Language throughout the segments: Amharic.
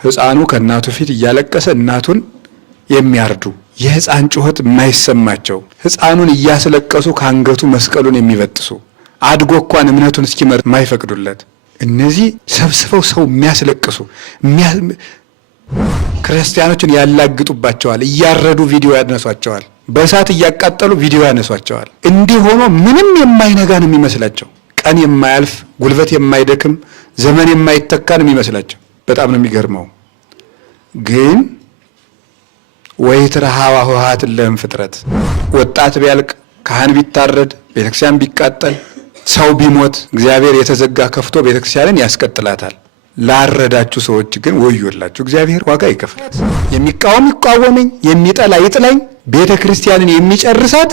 ሕፃኑ ከእናቱ ፊት እያለቀሰ እናቱን የሚያርዱ የሕፃን ጩኸት የማይሰማቸው ሕፃኑን እያስለቀሱ ከአንገቱ መስቀሉን የሚበጥሱ አድጎ እንኳን እምነቱን እስኪመርጥ የማይፈቅዱለት እነዚህ ሰብስበው ሰው የሚያስለቅሱ ክርስቲያኖችን ያላግጡባቸዋል። እያረዱ ቪዲዮ ያነሷቸዋል። በእሳት እያቃጠሉ ቪዲዮ ያነሷቸዋል። እንዲህ ሆኖ ምንም የማይነጋ ነው የሚመስላቸው። ቀን የማያልፍ ጉልበት የማይደክም ዘመን የማይተካ ነው የሚመስላቸው። በጣም ነው የሚገርመው። ግን ወይትረሃዋ ሆሃት ለም ፍጥረት ወጣት ቢያልቅ ካህን ቢታረድ ቤተክርስቲያን ቢቃጠል ሰው ቢሞት እግዚአብሔር የተዘጋ ከፍቶ ቤተክርስቲያንን ያስቀጥላታል። ላረዳችሁ ሰዎች ግን ወዮላችሁ፣ እግዚአብሔር ዋጋ ይከፍላል። የሚቃወም ይቃወመኝ፣ የሚጠላ ይጥላኝ፣ ቤተክርስቲያንን የሚጨርሳት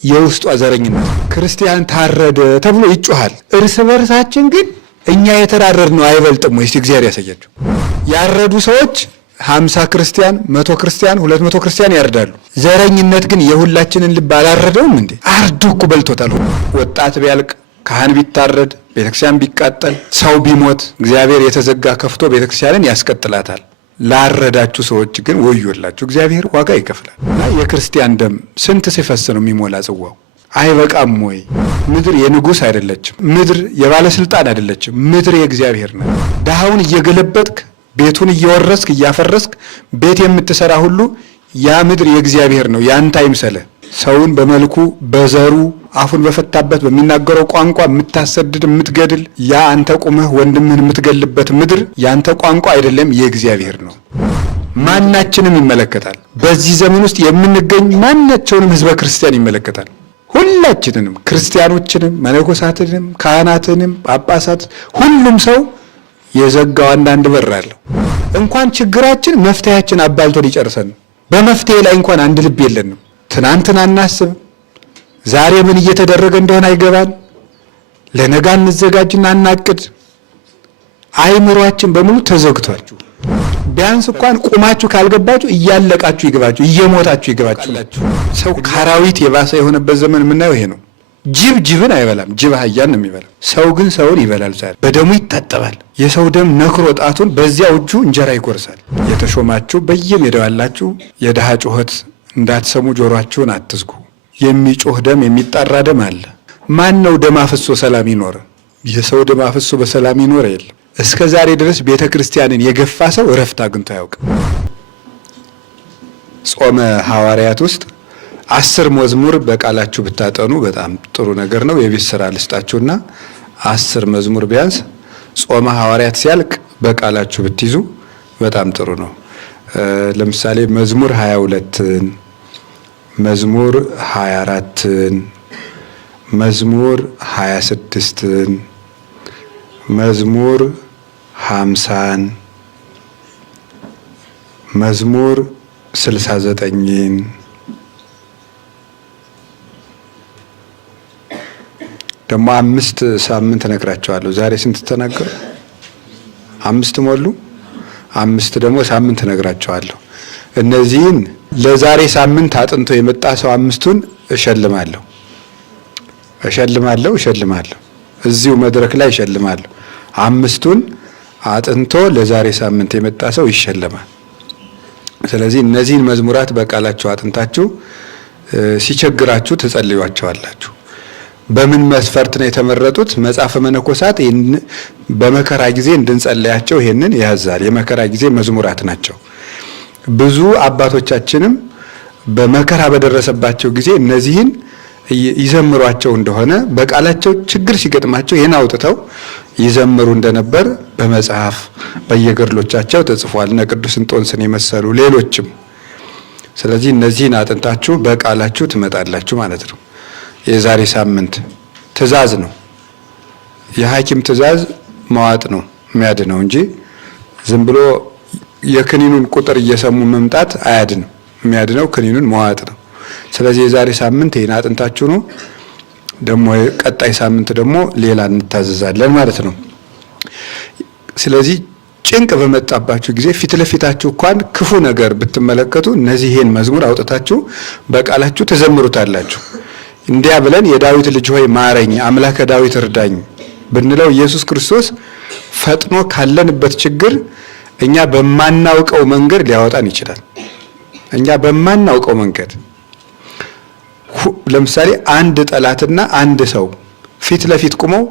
የውስጧ ዘረኝነት። ክርስቲያን ታረደ ተብሎ ይጮሃል። እርስ በርሳችን ግን እኛ የተራረድ ነው አይበልጥም ወይ? እስቲ እግዚአብሔር ያሳያችሁ። ያረዱ ሰዎች 50 ክርስቲያን 100 ክርስቲያን 200 ክርስቲያን ያርዳሉ። ዘረኝነት ግን የሁላችንን ልብ አላረደውም እንዴ? አርዶ እኮ በልቶታል። ወጣት ቢያልቅ ካህን ቢታረድ ቤተክርስቲያን ቢቃጠል ሰው ቢሞት እግዚአብሔር የተዘጋ ከፍቶ ቤተክርስቲያንን ያስቀጥላታል። ላረዳችሁ ሰዎች ግን ወዮላችሁ፣ እግዚአብሔር ዋጋ ይከፍላል። እና የክርስቲያን ደም ስንት ሲፈስ ነው የሚሞላ ጽዋው? አይበቃም ወይ? ምድር የንጉሥ አይደለችም። ምድር የባለስልጣን አይደለችም። ምድር የእግዚአብሔር ነው። ድሃውን እየገለበጥክ ቤቱን እየወረስክ እያፈረስክ ቤት የምትሰራ ሁሉ ያ ምድር የእግዚአብሔር ነው፣ ያንተ አይምሰልህ። ሰውን በመልኩ በዘሩ አፉን በፈታበት በሚናገረው ቋንቋ የምታሰድድ የምትገድል ያ አንተ ቁመህ ወንድምህን የምትገልበት ምድር ያንተ ቋንቋ አይደለም፣ የእግዚአብሔር ነው። ማናችንም ይመለከታል። በዚህ ዘመን ውስጥ የምንገኝ ማናቸውንም ህዝበ ክርስቲያን ይመለከታል። ሁላችንንም፣ ክርስቲያኖችንም፣ መነኮሳትንም፣ ካህናትንም፣ ጳጳሳት፣ ሁሉም ሰው የዘጋው አንዳንድ በር አለው። እንኳን ችግራችን መፍትሄያችን አባልቶ ሊጨርሰን በመፍትሄ ላይ እንኳን አንድ ልብ የለንም። ትናንትን አናስብ፣ ዛሬ ምን እየተደረገ እንደሆነ አይገባን፣ ለነጋ እንዘጋጅና አናቅድ። አይምሯችን በሙሉ ተዘግቷል። ቢያንስ እንኳን ቁማችሁ ካልገባችሁ እያለቃችሁ ይገባችሁ፣ እየሞታችሁ ይገባችሁ። ሰው ካራዊት የባሰ የሆነበት ዘመን የምናየው ይሄ ነው። ጅብ ጅብን አይበላም፣ ጅብ አህያን ነው የሚበላው። ሰው ግን ሰውን ይበላል። ዛሬ በደሙ ይታጠባል። የሰው ደም ነክሮ ጣቱን በዚያው እጁ እንጀራ ይጎርሳል። የተሾማችሁ በየሜዳው ያላችሁ የድሃ ጩኸት እንዳትሰሙ ጆሮአችሁን አትዝጉ። የሚጮህ ደም የሚጣራ ደም አለ። ማን ነው ደም አፍሶ ሰላም ይኖር? የሰው ደም አፍሶ በሰላም ይኖር የለም። እስከ ዛሬ ድረስ ቤተ ክርስቲያንን የገፋ ሰው እረፍት አግኝቶ አያውቅም። ጾመ ሐዋርያት ውስጥ 10 መዝሙር በቃላችሁ ብታጠኑ በጣም ጥሩ ነገር ነው። የቤት ስራ ልስጣችሁና 10 መዝሙር ቢያንስ ጾመ ሐዋርያት ሲያልቅ በቃላችሁ ብትይዙ በጣም ጥሩ ነው። ለምሳሌ መዝሙር 22ን፣ መዝሙር 24ን፣ መዝሙር 26ን፣ መዝሙር 50ን፣ መዝሙር 69ን ደግሞ 5 ሳምንት እነግራቸዋለሁ። ዛሬ ስንት ተናገሩ? 5 ሞሉ። 5 ደግሞ ሳምንት እነግራቸዋለሁ። እነዚህን ለዛሬ ሳምንት አጥንቶ የመጣ ሰው 5ቱን እሸልማለሁ። እዚሁ መድረክ ላይ እሸልማለሁ። 5ቱን አጥንቶ ለዛሬ ሳምንት የመጣ ሰው ይሸለማል። ስለዚህ እነዚህን መዝሙራት በቃላችሁ አጥንታችሁ ሲቸግራችሁ ትጸልዩዋቸዋላችሁ። በምን መስፈርት ነው የተመረጡት? መጽሐፈ መነኮሳት በመከራ ጊዜ እንድንጸልያቸው ይሄንን ያዛል። የመከራ ጊዜ መዝሙራት ናቸው። ብዙ አባቶቻችንም በመከራ በደረሰባቸው ጊዜ እነዚህን ይዘምሯቸው እንደሆነ በቃላቸው ችግር ሲገጥማቸው ይህን አውጥተው ይዘምሩ እንደነበር በመጽሐፍ በየገድሎቻቸው ተጽፏል። እነ ቅዱስ እንጦንስን የመሰሉ ሌሎችም። ስለዚህ እነዚህን አጥንታችሁ በቃላችሁ ትመጣላችሁ ማለት ነው። የዛሬ ሳምንት ትእዛዝ ነው። የሐኪም ትእዛዝ መዋጥ ነው የሚያድነው እንጂ ዝም ብሎ የክኒኑን ቁጥር እየሰሙ መምጣት አያድንም። የሚያድነው ክኒኑን መዋጥ ነው። ስለዚህ የዛሬ ሳምንት ይሄን አጥንታችሁ ነው። ደግሞ ቀጣይ ሳምንት ደግሞ ሌላ እንታዘዛለን ማለት ነው። ስለዚህ ጭንቅ በመጣባችሁ ጊዜ ፊት ለፊታችሁ እንኳን ክፉ ነገር ብትመለከቱ እነዚህ ይሄን መዝሙር አውጥታችሁ በቃላችሁ ተዘምሩታላችሁ። እንዲያ ብለን የዳዊት ልጅ ሆይ ማረኝ፣ አምላከ ዳዊት እርዳኝ ብንለው ኢየሱስ ክርስቶስ ፈጥኖ ካለንበት ችግር እኛ በማናውቀው መንገድ ሊያወጣን ይችላል። እኛ በማናውቀው መንገድ ለምሳሌ አንድ ጠላትና አንድ ሰው ፊት ለፊት ቆመው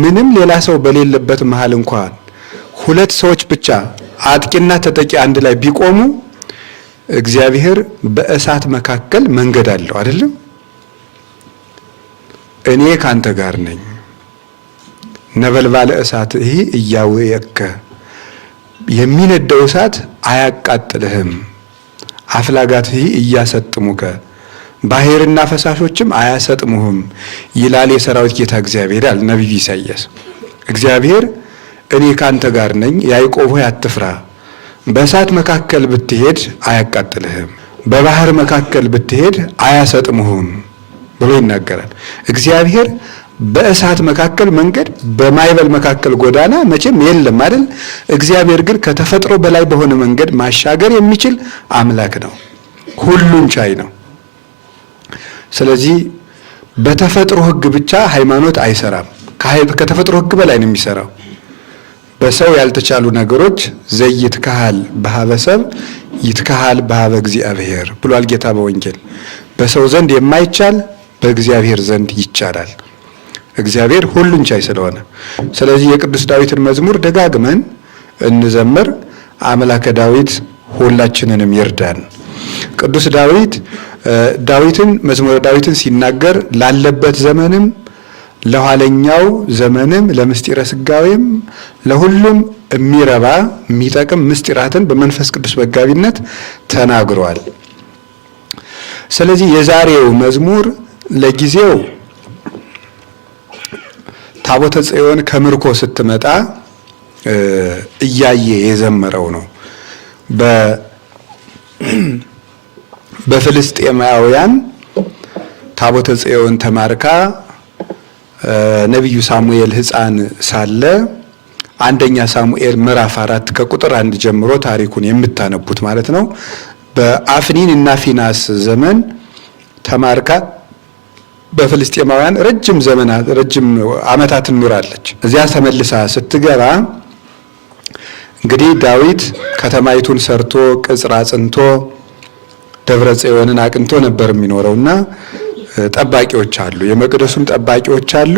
ምንም ሌላ ሰው በሌለበት መሃል እንኳን ሁለት ሰዎች ብቻ አጥቂና ተጠቂ አንድ ላይ ቢቆሙ እግዚአብሔር በእሳት መካከል መንገድ አለው አይደለም? እኔ ካንተ ጋር ነኝ፣ ነበልባለ እሳት ይሄ እያወየከ የሚነደው እሳት አያቃጥልህም፣ አፍላጋት ይሄ እያሰጥሙከ ባህርና ፈሳሾችም አያሰጥሙህም ይላል የሰራዊት ጌታ እግዚአብሔር አለ ነብዩ ኢሳይያስ። እግዚአብሔር እኔ ካንተ ጋር ነኝ፣ ያዕቆብ ሆይ አትፍራ፣ በእሳት መካከል ብትሄድ አያቃጥልህም፣ በባህር መካከል ብትሄድ አያሰጥሙህም ብሎ ይናገራል። እግዚአብሔር በእሳት መካከል መንገድ፣ በማይበል መካከል ጎዳና መቼም የለም አይደል? እግዚአብሔር ግን ከተፈጥሮ በላይ በሆነ መንገድ ማሻገር የሚችል አምላክ ነው፣ ሁሉን ቻይ ነው። ስለዚህ በተፈጥሮ ሕግ ብቻ ሃይማኖት አይሰራም። ከተፈጥሮ ሕግ በላይ ነው የሚሰራው። በሰው ያልተቻሉ ነገሮች ዘይትከሃል በሀበ ሰብእ ይትከሃል በሀበ እግዚአብሔር ብሏል ጌታ በወንጌል። በሰው ዘንድ የማይቻል በእግዚአብሔር ዘንድ ይቻላል። እግዚአብሔር ሁሉን ቻይ ስለሆነ፣ ስለዚህ የቅዱስ ዳዊትን መዝሙር ደጋግመን እንዘምር። አምላከ ዳዊት ሁላችንንም ይርዳን። ቅዱስ ዳዊትን መዝሙረ ዳዊትን ሲናገር ላለበት ዘመንም ለኋለኛው ዘመንም ለምስጢረ ስጋዌም ለሁሉም የሚረባ የሚጠቅም ምስጢራትን በመንፈስ ቅዱስ መጋቢነት ተናግሯል። ስለዚህ የዛሬው መዝሙር ለጊዜው ታቦተ ጽዮን ከምርኮ ስትመጣ እያየ የዘመረው ነው። በፍልስጤማውያን ታቦተ ጽዮን ተማርካ ነቢዩ ሳሙኤል ሕፃን ሳለ አንደኛ ሳሙኤል ምዕራፍ 4 ከቁጥር 1 ጀምሮ ታሪኩን የምታነቡት ማለት ነው። በአፍኒን እና ፊናስ ዘመን ተማርካ በፍልስጤማውያን ረጅም ዓመታትን ኑራለች። እዚያ ተመልሳ ስትገባ እንግዲህ ዳዊት ከተማይቱን ሰርቶ ቅጽር አጽንቶ ደብረ ጽዮንን አቅንቶ ነበር የሚኖረውና ጠባቂዎች አሉ፣ የመቅደሱም ጠባቂዎች አሉ።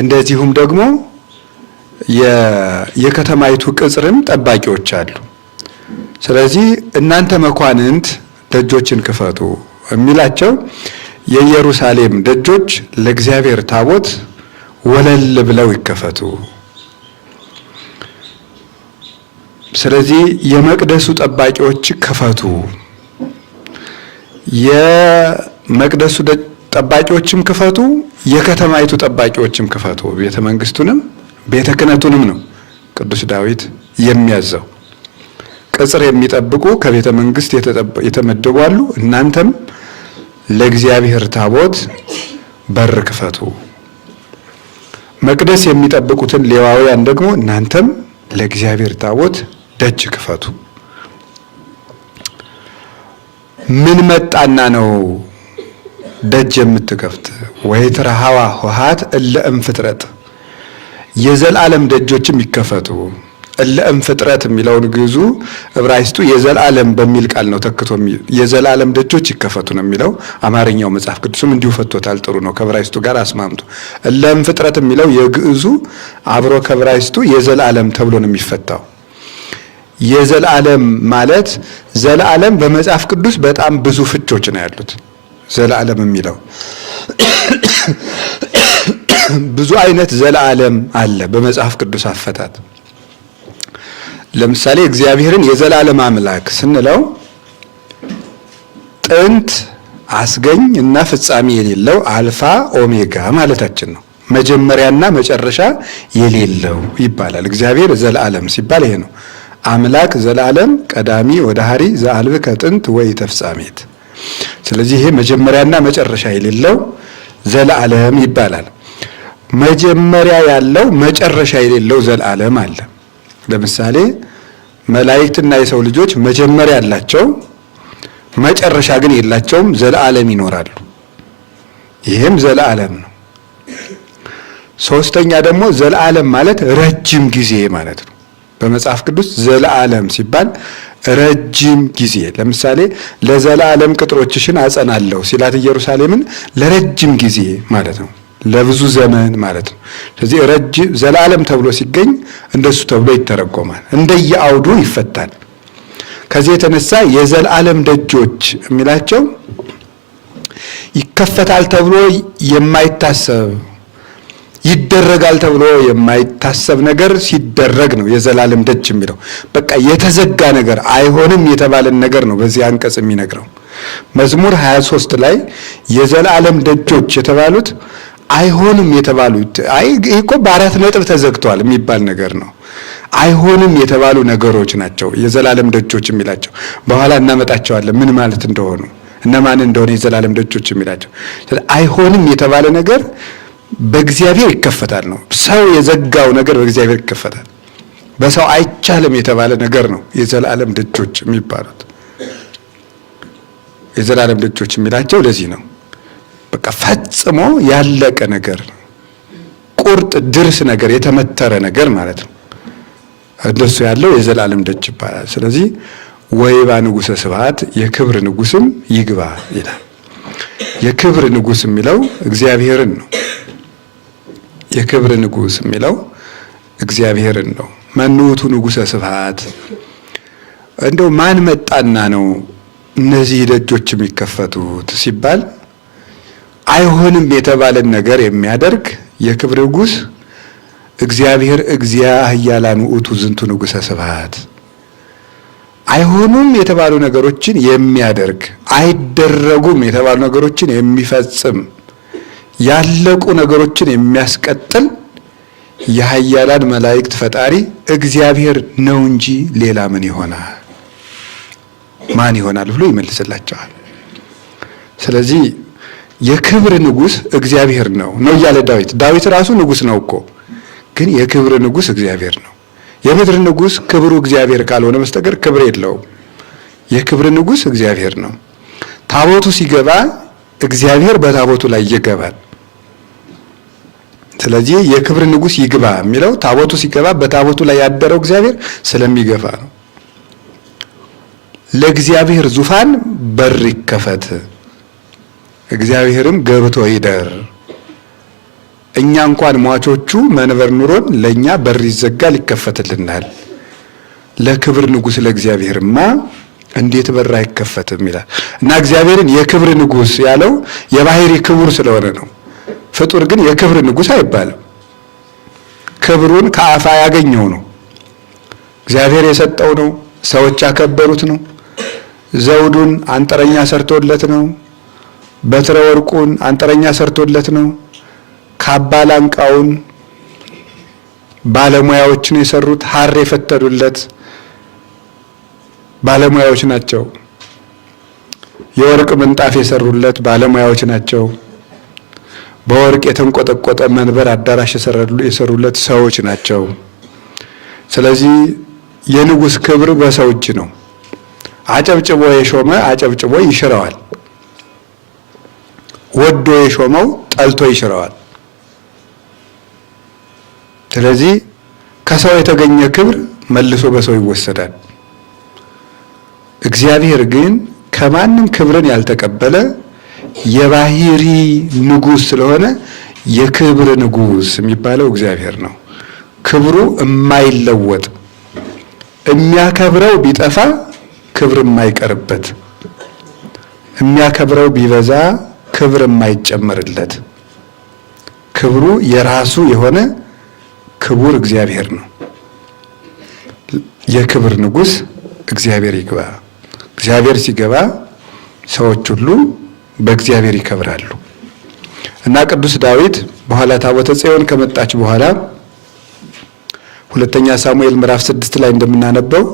እንደዚሁም ደግሞ የከተማይቱ ቅጽርም ጠባቂዎች አሉ። ስለዚህ እናንተ መኳንንት ደጆችን ክፈቱ የሚላቸው የኢየሩሳሌም ደጆች ለእግዚአብሔር ታቦት ወለል ብለው ይከፈቱ። ስለዚህ የመቅደሱ ጠባቂዎች ክፈቱ፣ የመቅደሱ ጠባቂዎችም ክፈቱ፣ የከተማይቱ ጠባቂዎችም ክፈቱ። ቤተ መንግስቱንም ቤተ ክህነቱንም ነው ቅዱስ ዳዊት የሚያዘው። ቅጽር የሚጠብቁ ከቤተ መንግስት የተመደቡ አሉ። እናንተም ለእግዚአብሔር ታቦት በር ክፈቱ። መቅደስ የሚጠብቁትን ሌዋውያን ደግሞ እናንተም ለእግዚአብሔር ታቦት ደጅ ክፈቱ። ምን መጣና ነው ደጅ የምትከፍት? ወይትረሃዋ ኆኃት እለ እምፍጥረት፣ የዘላለም ደጆችም ይከፈቱ። እለ እምፍጥረት የሚለውን ግዙ ዕብራይስጡ የዘላለም በሚል ቃል ነው ተክቶ የዘላለም ደጆች ይከፈቱ ነው የሚለው። አማርኛው መጽሐፍ ቅዱስም እንዲሁ ፈቶታል። ጥሩ ነው፣ ከዕብራይስጡ ጋር አስማምቶ። እለ እምፍጥረት የሚለው የግዕዙ አብሮ ከዕብራይስጡ የዘላለም ተብሎ ነው የሚፈታው። የዘላለም ማለት ዘላለም በመጽሐፍ ቅዱስ በጣም ብዙ ፍቾች ነው ያሉት። ዘላለም የሚለው ብዙ አይነት ዘላለም አለ በመጽሐፍ ቅዱስ አፈታት። ለምሳሌ እግዚአብሔርን የዘላለም አምላክ ስንለው ጥንት አስገኝ እና ፍጻሜ የሌለው አልፋ ኦሜጋ ማለታችን ነው። መጀመሪያና መጨረሻ የሌለው ይባላል። እግዚአብሔር ዘላለም ሲባል ይሄ ነው። አምላክ ዘላለም ቀዳሚ ወዳህሪ ዘአልብ ከጥንት ወይ ተፍጻሜት። ስለዚህ ይሄ መጀመሪያና መጨረሻ የሌለው ዘላለም ይባላል። መጀመሪያ ያለው መጨረሻ የሌለው ዘላለም አለ። ለምሳሌ መላእክትና የሰው ልጆች መጀመሪያ ያላቸው መጨረሻ ግን የላቸውም፣ ዘላለም ይኖራሉ። ይሄም ዘላለም ነው። ሶስተኛ ደግሞ ዘላለም ማለት ረጅም ጊዜ ማለት ነው። በመጽሐፍ ቅዱስ ዘለዓለም ሲባል ረጅም ጊዜ፣ ለምሳሌ ለዘላለም ቅጥሮችሽን አጸናለሁ ሲላት ኢየሩሳሌምን ለረጅም ጊዜ ማለት ነው፣ ለብዙ ዘመን ማለት ነው። ስለዚህ ረጅም ዘላለም ተብሎ ሲገኝ እንደሱ ተብሎ ይተረጎማል፣ እንደየአውዱ ይፈታል። ከዚህ የተነሳ የዘላለም ደጆች የሚላቸው ይከፈታል ተብሎ የማይታሰብ ይደረጋል ተብሎ የማይታሰብ ነገር ሲደረግ ነው የዘላለም ደጅ የሚለው። በቃ የተዘጋ ነገር አይሆንም የተባለን ነገር ነው በዚህ አንቀጽ የሚነግረው። መዝሙር 23 ላይ የዘላለም ደጆች የተባሉት አይሆንም የተባሉት ይሄ እኮ በአራት ነጥብ ተዘግቷል የሚባል ነገር ነው። አይሆንም የተባሉ ነገሮች ናቸው የዘላለም ደጆች የሚላቸው። በኋላ እናመጣቸዋለን ምን ማለት እንደሆኑ እነማን እንደሆነ የዘላለም ደጆች የሚላቸው። አይሆንም የተባለ ነገር በእግዚአብሔር ይከፈታል ነው። ሰው የዘጋው ነገር በእግዚአብሔር ይከፈታል። በሰው አይቻልም የተባለ ነገር ነው የዘላለም ደጆች የሚባሉት። የዘላለም ደጆች የሚላቸው ለዚህ ነው። በቃ ፈጽሞ ያለቀ ነገር፣ ቁርጥ ድርስ ነገር፣ የተመተረ ነገር ማለት ነው። እንደሱ ያለው የዘላለም ደጅ ይባላል። ስለዚህ ወይባ ንጉሠ ስብሐት የክብር ንጉሥም ይግባ ይላል። የክብር ንጉሥ የሚለው እግዚአብሔርን ነው። የክብር ንጉሥ የሚለው እግዚአብሔርን ነው። መኑ ውእቱ ንጉሠ ስብሐት፣ እንደው ማን መጣና ነው እነዚህ ደጆች የሚከፈቱት ሲባል አይሆንም የተባለን ነገር የሚያደርግ የክብር ንጉሥ እግዚአብሔር እግዚአ ኃያላን ውእቱ ዝንቱ ንጉሠ ስብሐት። አይሆኑም የተባሉ ነገሮችን የሚያደርግ አይደረጉም የተባሉ ነገሮችን የሚፈጽም ያለቁ ነገሮችን የሚያስቀጥል የኃያላን መላእክት ፈጣሪ እግዚአብሔር ነው እንጂ ሌላ ምን ይሆናል? ማን ይሆናል ብሎ ይመልስላቸዋል። ስለዚህ የክብር ንጉሥ እግዚአብሔር ነው እያለ ዳዊት ራሱ ንጉሥ ነው እኮ፣ ግን የክብር ንጉሥ እግዚአብሔር ነው። የምድር ንጉሥ ክብሩ እግዚአብሔር ካልሆነ በስተቀር ክብር የለውም። የክብር ንጉሥ እግዚአብሔር ነው። ታቦቱ ሲገባ እግዚአብሔር በታቦቱ ላይ ይገባል። ስለዚህ የክብር ንጉሥ ይግባ የሚለው ታቦቱ ሲገባ በታቦቱ ላይ ያደረው እግዚአብሔር ስለሚገባ ነው። ለእግዚአብሔር ዙፋን በር ይከፈት፣ እግዚአብሔርም ገብቶ ይደር። እኛ እንኳን ሟቾቹ መንበር ኑሮን ለእኛ በር ይዘጋል ይከፈትልናል። ለክብር ንጉሥ ለእግዚአብሔርማ እንዴት በር አይከፈትም ይላል እና እግዚአብሔርን የክብር ንጉሥ ያለው የባህሪ ክቡር ስለሆነ ነው። ፍጡር ግን የክብር ንጉሥ አይባልም። ክብሩን ከአፋ ያገኘው ነው። እግዚአብሔር የሰጠው ነው። ሰዎች ያከበሩት ነው። ዘውዱን አንጥረኛ ሰርቶለት ነው። በትረ ወርቁን አንጥረኛ ሰርቶለት ነው። ካባ ላንቃውን ባለሙያዎችን የሰሩት ሐር የፈተዱለት ባለሙያዎች ናቸው። የወርቅ ምንጣፍ የሰሩለት ባለሙያዎች ናቸው። በወርቅ የተንቆጠቆጠ መንበር አዳራሽ የሰሩለት ሰዎች ናቸው። ስለዚህ የንጉሥ ክብር በሰው እጅ ነው። አጨብጭቦ የሾመ አጨብጭቦ ይሽረዋል። ወዶ የሾመው ጠልቶ ይሽረዋል። ስለዚህ ከሰው የተገኘ ክብር መልሶ በሰው ይወሰዳል። እግዚአብሔር ግን ከማንም ክብርን ያልተቀበለ የባህሪ ንጉሥ ስለሆነ የክብር ንጉሥ የሚባለው እግዚአብሔር ነው። ክብሩ የማይለወጥ የሚያከብረው ቢጠፋ ክብር የማይቀርበት፣ የሚያከብረው ቢበዛ ክብር የማይጨመርለት ክብሩ የራሱ የሆነ ክቡር እግዚአብሔር ነው። የክብር ንጉሥ እግዚአብሔር ይግባ። እግዚአብሔር ሲገባ ሰዎች ሁሉ በእግዚአብሔር ይከብራሉ እና ቅዱስ ዳዊት በኋላ ታቦተ ጽዮን ከመጣች በኋላ ሁለተኛ ሳሙኤል ምዕራፍ 6 ላይ እንደምናነበው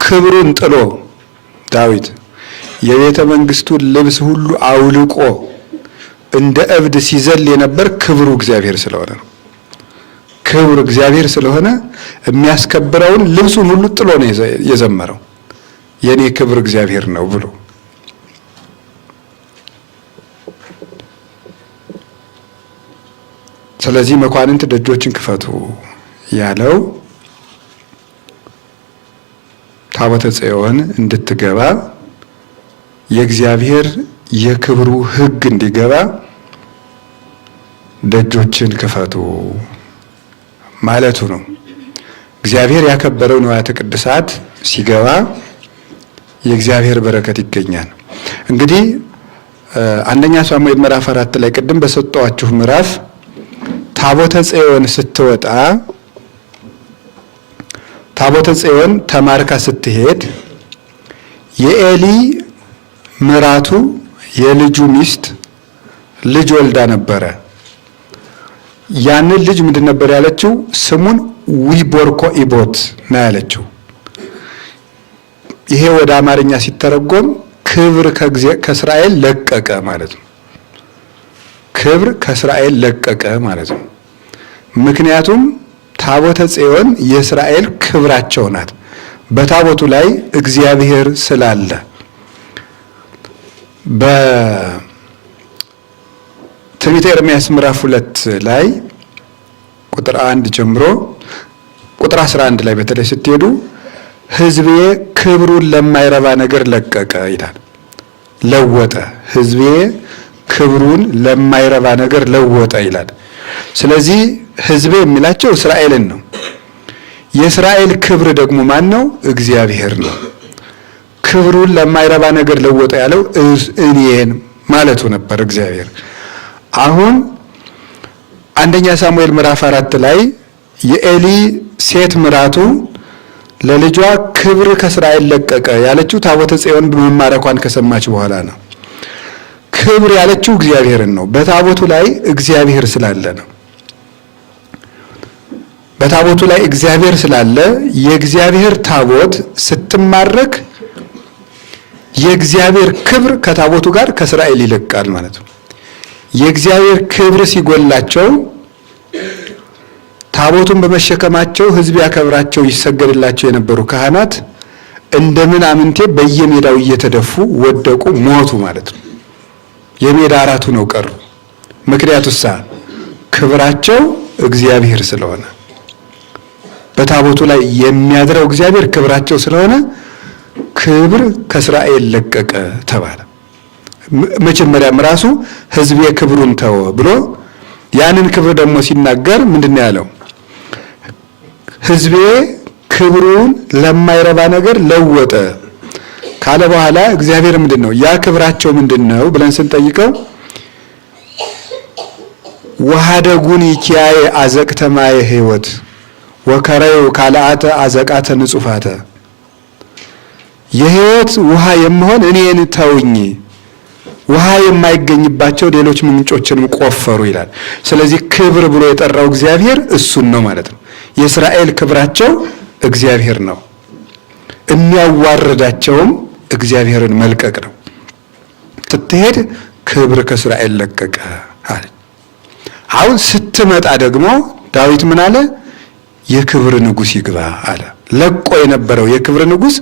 ክብሩን ጥሎ ዳዊት የቤተ መንግስቱን ልብስ ሁሉ አውልቆ እንደ እብድ ሲዘል የነበር ክብሩ እግዚአብሔር ስለሆነ ነው። ክብሩ እግዚአብሔር ስለሆነ የሚያስከብረውን ልብሱን ሁሉ ጥሎ ነው የዘመረው። የኔ ክብር እግዚአብሔር ነው ብሎ ስለዚህ መኳንንት ደጆችን ክፈቱ ያለው ታቦተ ጽዮን እንድትገባ የእግዚአብሔር የክብሩ ሕግ እንዲገባ ደጆችን ክፈቱ ማለቱ ነው። እግዚአብሔር ያከበረው ንዋያተ ቅድሳት ሲገባ የእግዚአብሔር በረከት ይገኛል። እንግዲህ አንደኛ ሳሙኤል ምዕራፍ 4 ላይ ቅድም በሰጠዋችሁ ምዕራፍ ታቦተ ጽዮን ስትወጣ ታቦተ ጽዮን ተማርካ ስትሄድ የኤሊ ምራቱ የልጁ ሚስት ልጅ ወልዳ ነበረ። ያንን ልጅ ምንድን ነበር ያለችው? ስሙን ዊቦርኮ ኢቦት ነው ያለችው። ይሄ ወደ አማርኛ ሲተረጎም ክብር ከእስራኤል ለቀቀ ማለት ነው። ክብር ከእስራኤል ለቀቀ ማለት ነው። ምክንያቱም ታቦተ ጽዮን የእስራኤል ክብራቸው ናት። በታቦቱ ላይ እግዚአብሔር ስላለ በትንቢተ ኤርምያስ ምዕራፍ 2 ላይ ቁጥር 1 ጀምሮ ቁጥር 11 ላይ በተለይ ስትሄዱ ሕዝቤ ክብሩን ለማይረባ ነገር ለቀቀ ይላል። ለወጠ። ሕዝቤ ክብሩን ለማይረባ ነገር ለወጠ ይላል። ስለዚህ ሕዝቤ የሚላቸው እስራኤልን ነው። የእስራኤል ክብር ደግሞ ማን ነው? እግዚአብሔር ነው። ክብሩን ለማይረባ ነገር ለወጠ ያለው እኔን ማለቱ ነበር እግዚአብሔር። አሁን አንደኛ ሳሙኤል ምዕራፍ 4 ላይ የኤሊ ሴት ምራቱ ለልጇ ክብር ከእስራኤል ለቀቀ ያለችው ታቦተ ጽዮን በመማረኳን ከሰማች በኋላ ነው። ክብር ያለችው እግዚአብሔርን ነው። በታቦቱ ላይ እግዚአብሔር ስላለ ነው። በታቦቱ ላይ እግዚአብሔር ስላለ የእግዚአብሔር ታቦት ስትማረክ የእግዚአብሔር ክብር ከታቦቱ ጋር ከእስራኤል ይለቃል ማለት ነው። የእግዚአብሔር ክብር ሲጎላቸው ታቦቱን በመሸከማቸው ሕዝብ ያከብራቸው ይሰገድላቸው የነበሩ ካህናት እንደምን አምንቴ በየሜዳው እየተደፉ ወደቁ፣ ሞቱ ማለት ነው። የሜዳ አራቱ ነው ቀሩ። ምክንያቱሳ ክብራቸው እግዚአብሔር ስለሆነ በታቦቱ ላይ የሚያድረው እግዚአብሔር ክብራቸው ስለሆነ ክብር ከእስራኤል ለቀቀ ተባለ። መጀመሪያም ራሱ ሕዝቤ ክብሩን ተወ ብሎ ያንን ክብር ደግሞ ሲናገር ምንድነው ያለው? ሕዝቤ ክብሩን ለማይረባ ነገር ለወጠ ካለ በኋላ እግዚአብሔር ምንድነው ያ ክብራቸው ምንድነው ብለን ስንጠይቀው ወሃደጉን ይኪያየ አዘቅተ ማየ ሕይወት ወከረዩ ካልአተ አዘቃተ ንጹፋተ የሕይወት ውሃ የምሆን እኔን ተውኝ፣ ውሃ የማይገኝባቸው ሌሎች ምንጮችንም ቆፈሩ ይላል። ስለዚህ ክብር ብሎ የጠራው እግዚአብሔር እሱን ነው ማለት ነው። የእስራኤል ክብራቸው እግዚአብሔር ነው። የሚያዋርዳቸውም እግዚአብሔርን መልቀቅ ነው። ስትሄድ ክብር ከእስራኤል ለቀቀ አለ። አሁን ስትመጣ ደግሞ ዳዊት ምን አለ? የክብር ንጉሥ ይግባ አለ። ለቆ የነበረው የክብር ንጉሥ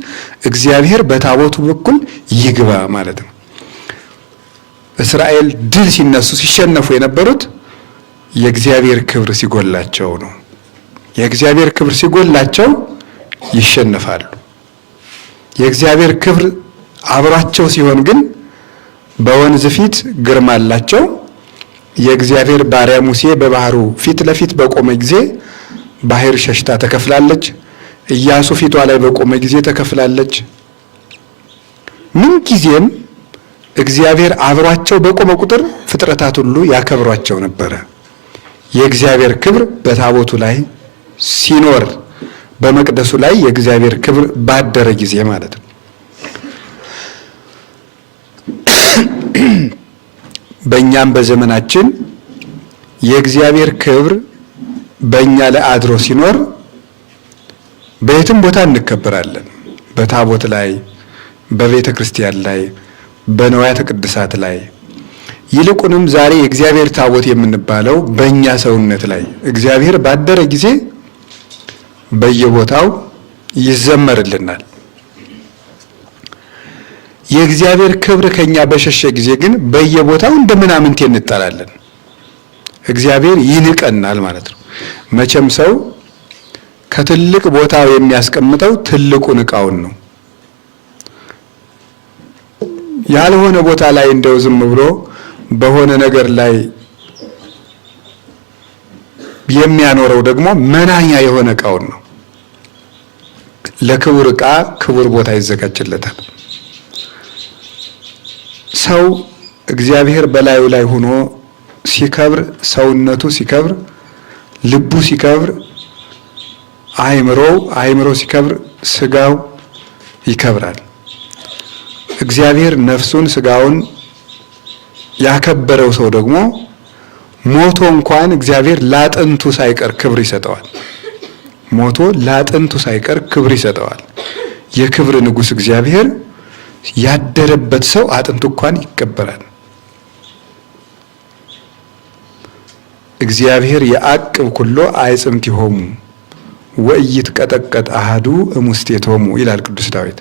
እግዚአብሔር በታቦቱ በኩል ይግባ ማለት ነው። እስራኤል ድል ሲነሱ ሲሸነፉ የነበሩት የእግዚአብሔር ክብር ሲጎላቸው ነው። የእግዚአብሔር ክብር ሲጎላቸው ይሸነፋሉ። የእግዚአብሔር ክብር አብሯቸው ሲሆን ግን በወንዝ ፊት ግርማ አላቸው። የእግዚአብሔር ባሪያ ሙሴ በባህሩ ፊት ለፊት በቆመ ጊዜ ባህር ሸሽታ ተከፍላለች። ኢያሱ ፊቷ ላይ በቆመ ጊዜ ተከፍላለች። ምን ጊዜም እግዚአብሔር አብሯቸው በቆመ ቁጥር ፍጥረታት ሁሉ ያከብሯቸው ነበረ። የእግዚአብሔር ክብር በታቦቱ ላይ ሲኖር በመቅደሱ ላይ የእግዚአብሔር ክብር ባደረ ጊዜ ማለት ነው። በእኛም በዘመናችን የእግዚአብሔር ክብር በእኛ ላይ አድሮ ሲኖር በየትም ቦታ እንከበራለን። በታቦት ላይ፣ በቤተ ክርስቲያን ላይ፣ በንዋያተ ቅድሳት ላይ፣ ይልቁንም ዛሬ የእግዚአብሔር ታቦት የምንባለው በእኛ ሰውነት ላይ እግዚአብሔር ባደረ ጊዜ በየቦታው ይዘመርልናል። የእግዚአብሔር ክብር ከኛ በሸሸ ጊዜ ግን በየቦታው እንደምናምንቴ እንጣላለን። እግዚአብሔር ይንቀናል ማለት ነው። መቼም ሰው ከትልቅ ቦታው የሚያስቀምጠው ትልቁን ዕቃውን ነው። ያልሆነ ቦታ ላይ እንደው ዝም ብሎ በሆነ ነገር ላይ የሚያኖረው ደግሞ መናኛ የሆነ ዕቃውን ነው። ለክቡር ዕቃ ክቡር ቦታ ይዘጋጅለታል። ሰው እግዚአብሔር በላዩ ላይ ሆኖ ሲከብር፣ ሰውነቱ ሲከብር፣ ልቡ ሲከብር፣ አእምሮ ሲከብር ስጋው ይከብራል። እግዚአብሔር ነፍሱን ስጋውን ያከበረው ሰው ደግሞ ሞቶ እንኳን እግዚአብሔር ላጥንቱ ሳይቀር ክብር ይሰጠዋል። ሞቶ ላጥንቱ ሳይቀር ክብር ይሰጠዋል። የክብር ንጉሥ እግዚአብሔር ያደረበት ሰው አጥንቱ እንኳን ይከበራል። እግዚአብሔር የአቅብ ኩሎ አዕጽምቲሆሙ ወኢይትቀጠቀጥ አሐዱ እሙስቴቶሙ ይላል ቅዱስ ዳዊት።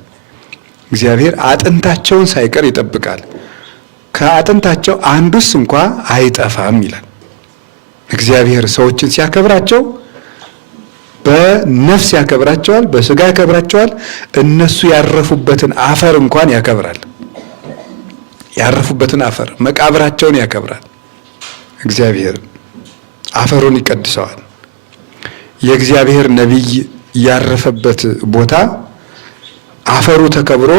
እግዚአብሔር አጥንታቸውን ሳይቀር ይጠብቃል፣ ከአጥንታቸው አንዱስ እንኳ አይጠፋም ይላል። እግዚአብሔር ሰዎችን ሲያከብራቸው በነፍስ ያከብራቸዋል፣ በስጋ ያከብራቸዋል። እነሱ ያረፉበትን አፈር እንኳን ያከብራል። ያረፉበትን አፈር መቃብራቸውን ያከብራል። እግዚአብሔር አፈሩን ይቀድሰዋል። የእግዚአብሔር ነቢይ ያረፈበት ቦታ አፈሩ ተከብሮ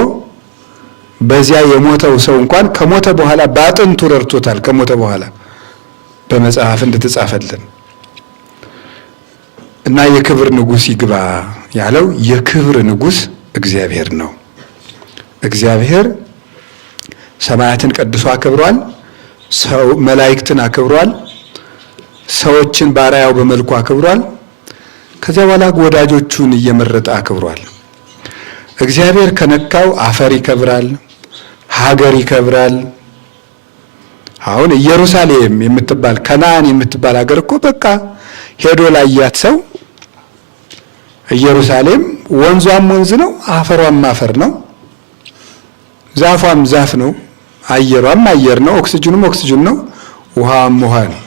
በዚያ የሞተው ሰው እንኳን ከሞተ በኋላ በአጥንቱ ረድቶታል። ከሞተ በኋላ በመጽሐፍ እንደተጻፈልን እና የክብር ንጉሥ ይግባ ያለው የክብር ንጉሥ እግዚአብሔር ነው። እግዚአብሔር ሰማያትን ቀድሶ አክብሯል። ሰው መላእክትን አክብሯል። ሰዎችን ባሪያው በመልኩ አክብሯል። ከዚያ በኋላ ወዳጆቹን እየመረጠ አክብሯል። እግዚአብሔር ከነካው አፈር ይከብራል፣ ሀገር ይከብራል። አሁን ኢየሩሳሌም የምትባል ከነዓን የምትባል ሀገር እኮ በቃ ሄዶ ላያት ሰው ኢየሩሳሌም ወንዟም ወንዝ ነው፣ አፈሯም አፈር ነው፣ ዛፏም ዛፍ ነው፣ አየሯም አየር ነው፣ ኦክሲጅኑም ኦክሲጅን ነው፣ ውሃም ውሃ ነው።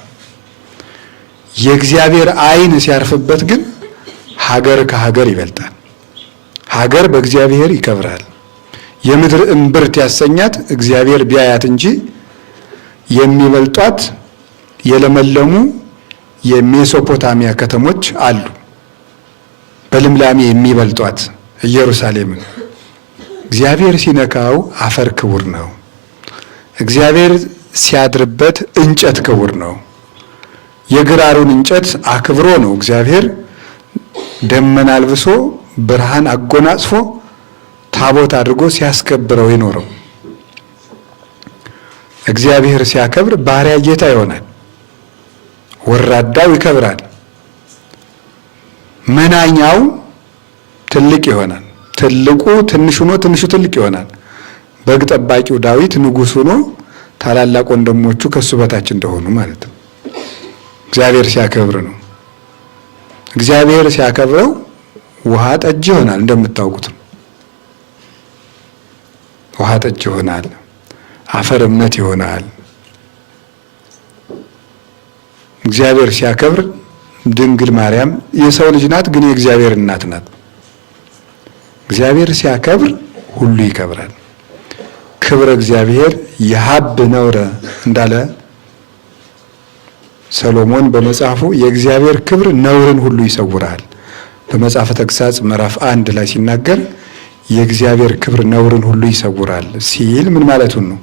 የእግዚአብሔር ዓይን ሲያርፍበት ግን ሀገር ከሀገር ይበልጣል። ሀገር በእግዚአብሔር ይከብራል። የምድር እምብርት ያሰኛት እግዚአብሔር ቢያያት እንጂ የሚበልጧት የለመለሙ የሜሶፖታሚያ ከተሞች አሉ። በልምላሜ የሚበልጧት ኢየሩሳሌምን እግዚአብሔር ሲነካው አፈር ክቡር ነው። እግዚአብሔር ሲያድርበት እንጨት ክቡር ነው። የግራሩን እንጨት አክብሮ ነው እግዚአብሔር ደመና አልብሶ ብርሃን አጎናጽፎ ታቦት አድርጎ ሲያስከብረው የኖረው። እግዚአብሔር ሲያከብር ባሪያ ጌታ ይሆናል። ወራዳው ይከብራል። መናኛው ትልቅ ይሆናል። ትልቁ ትንሽ ሆኖ ትንሹ ትልቅ ይሆናል። በግ ጠባቂው ዳዊት ንጉሥ ሆኖ ታላላቅ ወንድሞቹ ከሱ በታች እንደሆኑ ማለት ነው። እግዚአብሔር ሲያከብር ነው። እግዚአብሔር ሲያከብረው ውሃ ጠጅ ይሆናል። እንደምታውቁት ውሃ ጠጅ ይሆናል። አፈር እምነት ይሆናል። እግዚአብሔር ሲያከብር ድንግል ማርያም የሰው ልጅ ናት፣ ግን የእግዚአብሔር እናት ናት። እግዚአብሔር ሲያከብር ሁሉ ይከብራል። ክብረ እግዚአብሔር የሀብ ነውረ እንዳለ ሰሎሞን በመጽሐፉ የእግዚአብሔር ክብር ነውርን ሁሉ ይሰውራል። በመጽሐፈ ተግሳጽ ምዕራፍ 1 ላይ ሲናገር የእግዚአብሔር ክብር ነውርን ሁሉ ይሰውራል ሲል ምን ማለቱን ነው?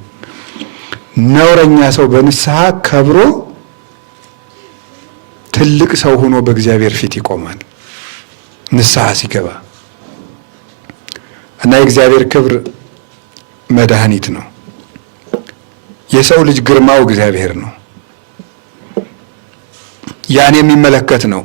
ነውረኛ ሰው በንስሐ ከብሮ ትልቅ ሰው ሆኖ በእግዚአብሔር ፊት ይቆማል ንስሐ ሲገባ። እና የእግዚአብሔር ክብር መድኃኒት ነው። የሰው ልጅ ግርማው እግዚአብሔር ነው። ያን የሚመለከት ነው።